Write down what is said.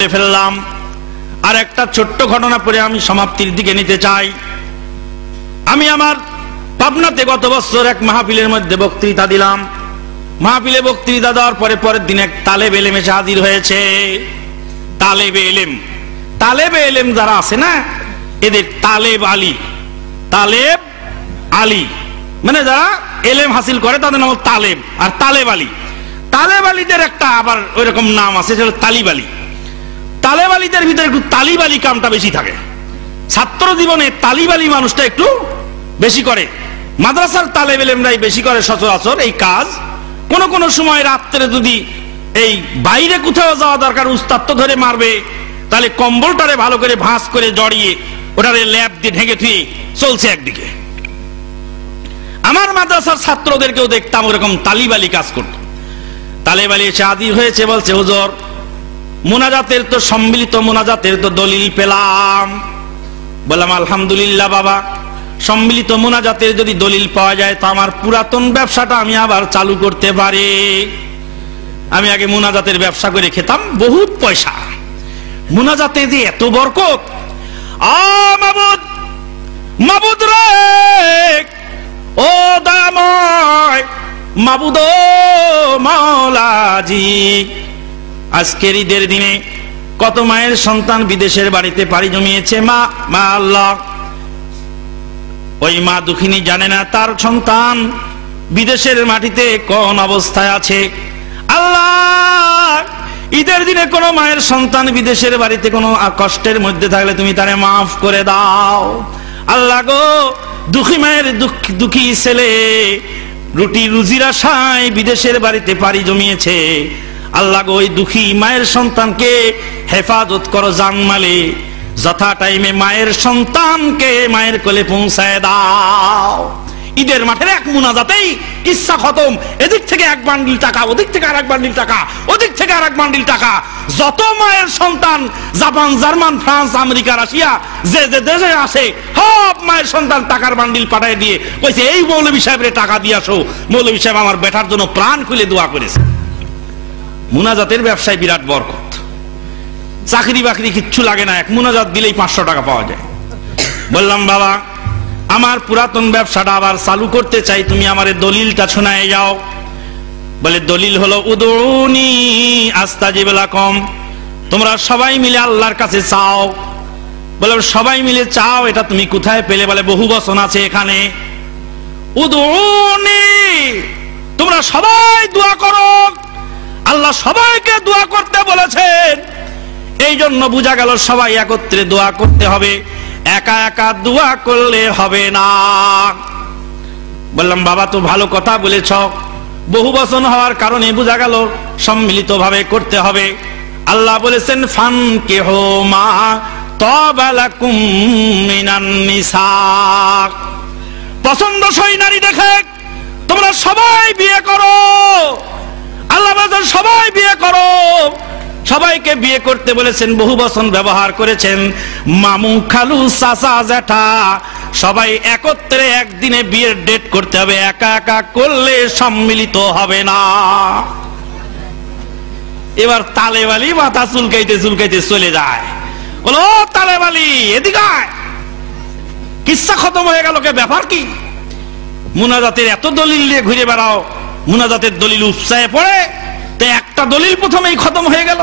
ফেললাম। আর একটা ছোট্ট ঘটনা পড়ে আমি সমাপ্তির দিকে নিতে চাই। আমি আমার পাবনাতে গত বছর এক মাহফিলের মধ্যে বক্তৃতা দিলাম। মাহফিলে বক্তৃতা দেওয়ার পরে পরের দিন এক তালেব এলেম এসে হাজির হয়েছে। তালেবে এলেম যারা আছে না, এদের তালেব আলী মানে যারা এলেম হাসিল করে তাদের নাম তালেব। আর তালেব আলীদের একটা আবার ওইরকম নাম আছে, সেটা তালিব আলী। তালেব আলীদের ভিতরে একটু তালিব আলী কামটা বেশি থাকে। ছাত্র জীবনে তালিব আলী মানুষটা একটু বেশি করে, মাদ্রাসার তালেব এলেমরাই বেশি করে সচরাচর এই কাজ। কোন কোন সময় রাত্রে যদি এই বাইরে কোথাও যাওয়া দরকার, উস্তাদ তো ধরে মারবে, তাহলে কম্বলটারে ভালো করে ভাঁজ করে জড়িয়ে ওটারে ল্যাব দিয়ে ঢেকে থুয়ে চলছে একদিকে। আমার মাদ্রাসার ছাত্রদেরকেও দেখতাম ওরকম তালিব আলী কাজ করত। তালেব আলী এসে হাজির হয়েছে, বলছে হুজুর মুনাজাতের তো সম্মিলিত মুনাজাতের তো দলিল পেলাম। বললাম আলহামদুলিল্লাহ বাবা, সম্মিলিত মুনাজাতের যদি দলিল পাওয়া যায় তো আমার পুরাতন ব্যবসাটা আমি আবার চালু করতে পারি। আমি আগে মুনাজাতের ব্যবসা করে খেতাম, বহুত পয়সা। মুনাজাতে যে এত বরকত, মাবুদ রে, ও দয়াময় মাবুদ ও মাওলাজি, আজকের ঈদের দিনে কত মায়ের সন্তান বিদেশের বাড়িতে পাড়ি জমিয়েছে। মা আল্লাহ, ওই মা দুঃখিনী জানে না তার সন্তান বিদেশের মাটিতে কোন অবস্থায় আছে। আল্লাহ, ঈদের দিনে কোন মায়ের সন্তান বিদেশের বাড়িতে কোনো কষ্টের মধ্যে থাকলে তুমি তারে মাফ করে দাও। আল্লাহ গো, দুঃখী মায়ের দুঃখী ছেলে রুটি রুজির আশায় বিদেশের বাড়িতে পাড়ি জমিয়েছে। আল্লাহ গো, ওই দুঃখী মায়ের সন্তানকে হেফাজত করো, জানমালে যথা টাইমে মায়ের সন্তানকে মায়ের কোলে পৌঁছায় দাও। ঈদের মাঠের এক মুনাজাতেই কিচ্ছা খতম। এদিক থেকে এক বান্ডিল টাকা, ওদিক থেকে আরেক বান্ডিল টাকা, ওদিক থেকে আরেক বান্ডিল টাকা। যত মায়ের সন্তান Japan, German, France, America, Russia যে যে দেশে আসে, সব মায়ের সন্তান টাকার বান্ডিল পাঠায় দিয়ে কইছে এই মৌলভী সাহেবের টাকা দিয়ে আসো। মৌলভী সাহেব আমার বেটার জন্য প্রাণ খুলে দোয়া করেছে। মুনাজাতের ব্যবসায় বিরাট বরকত। চাকরি বাকরি কিচ্ছু লাগে না, এক মুনাজাত দিলেই 500 টাকা পাওয়া যায়। বললাম বাবা, আমার পুরাতন ব্যবসাটা আবার চালু করতে চাই, তুমি আমার দলিলটা শোনায় যাও। বলে দলিল হলো উদউনি আস্তাজিব লাকুম, তোমরা সবাই মিলে আল্লাহর কাছে চাও। বলে সবাই মিলে চাও, এটা তুমি কোথায় পেলে? বলে বহু বচন আছে এখানে। উদউনি, তোমরা সবাই দোয়া করো। আল্লাহ সবাইকে দোয়া করতে বলেছেন, এই জন্য বোঝা গেল সবাই একত্রে দোয়া করতে হবে, একা একা দোয়া করলে হবে না। বললাম বাবা তো ভালো কথা বলেছ, বহু বচন হওয়ার কারণে বোঝা গেল সম্মিলিত ভাবে করতে হবে। আল্লাহ বলেছেন ফানকিহু মা তাবা লাকুম মিনান নিসা, পছন্দসই নারী দেখে তোমরা সবাই বিয়ে করো। আল্লাহ বলেছেন সবাই বিয়ে করো, সবাইকে বিয়ে করতে বলেছেন, বহু বচন ব্যবহার করেছেন। মামু, খালু, চাচা, জ্যাঠা সবাই একত্রে একদিনে বিয়ের ডেট করতে হবে, একা একা করলে সম্মিলিত হবে না। এবার তালেব আলী মাথা চুলকাইতে চুলকাইতে চলে যায়। বলো তালেব আলী এদিকে আয়, কিচ্ছা খতম হয়ে গেল। কে ব্যাপার কি? মুনাজাতের এত দলিল নিয়ে ঘুরে বেড়াও, মুনাজাতের দলিল উৎসাহে পড়ে, তো একটা দলিল প্রথমেই খতম হয়ে গেল।